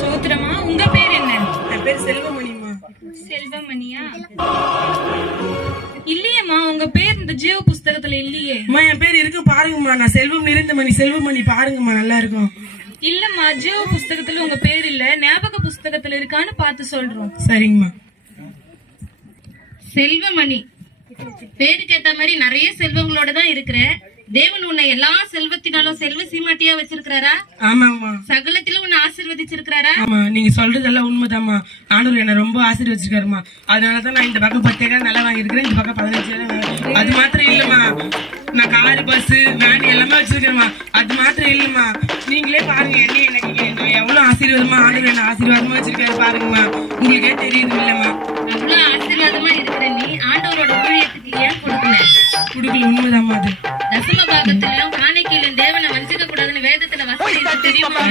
சோத்திரமா. உங்க பேர் என்ன? என் பேர் செல்வமணிமா. செல்வமணியா? இல்லையேம்மா, உங்க பேர் இந்த ஜீவ புஸ்தகத்துல இல்லையே. அம்மா என் பேர் இருக்கு பாருங்கம்மா. நான் செல்வம் நிறைந்தமணி. செல்வமணி பாருங்கம்மா, நல்லா இருக்கும். இல்லம்மா, ஜீவ புஸ்தகத்துல உங்க பேர் இல்ல, ஞாபக புஸ்தகத்துல இருக்கான்னு பார்த்து சொல்றோம். சரிங்கம்மா. செல்வமணி பேருக்கு ஏத்த மாதிரி நிறைய செல்வங்களோட தான் இருக்கிற. தேவன் உன்னை எல்லா செல்வத்தினாலும் செல்வ சீமாட்டியா வச்சிருக்கிறாரா? ஆமாம்மா. சகலத்திலும் உன்னை ஆசீர்வதிச்சிருக்கிறாரா? ஆமா, நீங்க சொல்றதெல்லாம் உண்மைதாம்மா. ஆண்டவர் என்ன ரொம்ப ஆசீர்வதிச்சிருக்காருமா. அதனாலதான் நான் இந்த பக்கம் 10,000 நல்லா வாங்கியிருக்கிறேன், இந்த பக்கம் 15,000. அது மாத்திரம் இல்லம்மா, நான் கார் பஸ் வேன் எல்லாமே வச்சிருக்கேன்மா. அது மாத்திரம் இல்லம்மா, நீங்களே பாருங்க என்ன எனக்கு எவ்வளவு ஆசீர்வாதமா ஆண்டவர் என்ன ஆசீர்வாதமா வச்சிருக்காரு பாருங்கம்மா. உங்களுக்கே தெரியுது இல்லம்மா. அவ்வளவு ஆசீர்வாதமா இருக்கிற நீ ஆண்டவரோட ஊழியத்துக்கு ஏன் கொடுக்கல? உண்மைதாம்மா. அது தசம பாகத்திலும் காணிக்கையிலும் தேவனை வஞ்சிக்க கூடாதுன்னு வேதத்துல வசதி தெரியுமா?